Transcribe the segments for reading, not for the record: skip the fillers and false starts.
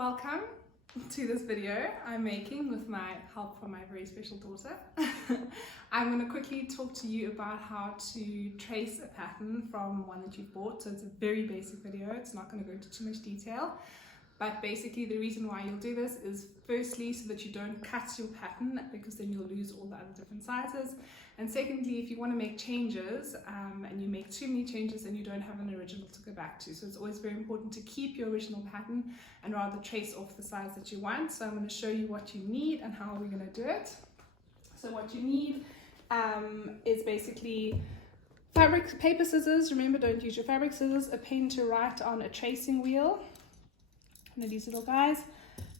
Welcome to this video I'm making with my help from my very special daughter. I'm going to quickly talk to you about how to trace a pattern from one that you've bought. So it's a very basic video, it's not going to go into too much detail. But basically the reason why you'll do this is firstly so that you don't cut your pattern, because then you'll lose all the other different sizes. And secondly, if you want to make changes and you make too many changes, then you don't have an original to go back to. So it's always very important to keep your original pattern and rather trace off the size that you want. So I'm going to show you what you need and how we're going to do it. So what you need is basically fabric, paper, scissors. Remember, don't use your fabric scissors. A pen to write on, a tracing wheel, one of these little guys,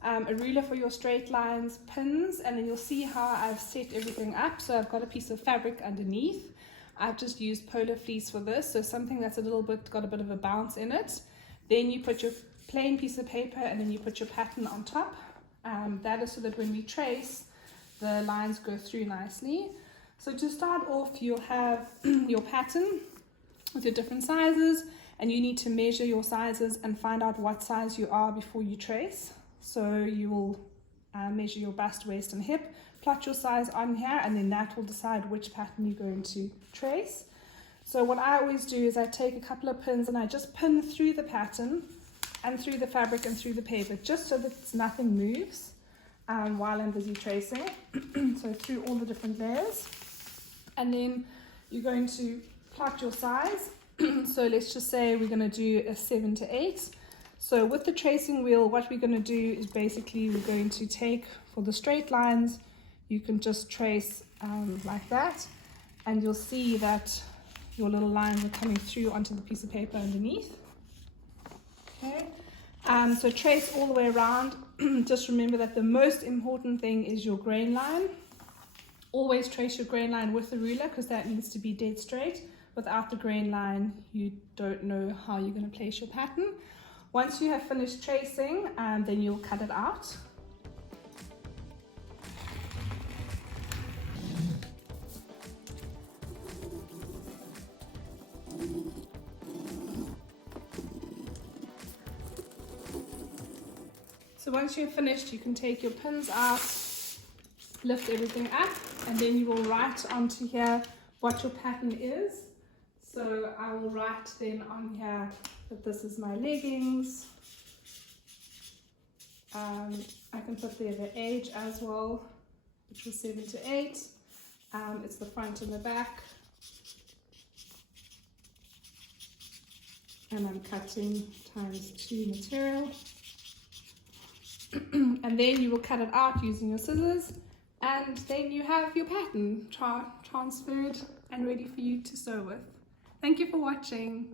a ruler for your straight lines, pins, and then you'll see how I've set everything up. So I've got a piece of fabric underneath. I've just used polar fleece for this, so something that's got a bit of a bounce in it. Then you put your plain piece of paper and then you put your pattern on top. That is so that when we trace, the lines go through nicely. So to start off, you'll have your pattern with your different sizes, and you need to measure your sizes and find out what size you are before you trace. So you will measure your bust, waist and hip, plot your size on here, and then that will decide which pattern you're going to trace. So what I always do is I take a couple of pins and I just pin through the pattern and through the fabric and through the paper, just so that nothing moves while I'm busy tracing. So through all the different layers. And then you're going to plot your size. So let's just say we're going to do a 7 to 8. So with the tracing wheel, what we're going to do is basically we're going to take, for the straight lines, you can just trace like that, and you'll see that your little lines are coming through onto the piece of paper underneath. Okay, so trace all the way around. Just remember that the most important thing is your grain line. Always trace your grain line with the ruler, because that needs to be dead straight. Without the grain line, you don't know how you're going to place your pattern. Once you have finished tracing, then you'll cut it out. So once you're finished, you can take your pins out, lift everything up, and then you will write onto here what your pattern is. So I will write then on here that this is my leggings. I can put there the age as well, which was 7 to 8. It's the front and the back. And I'm cutting ×2 material. And then you will cut it out using your scissors, and then you have your pattern transferred and ready for you to sew with. Thank you for watching.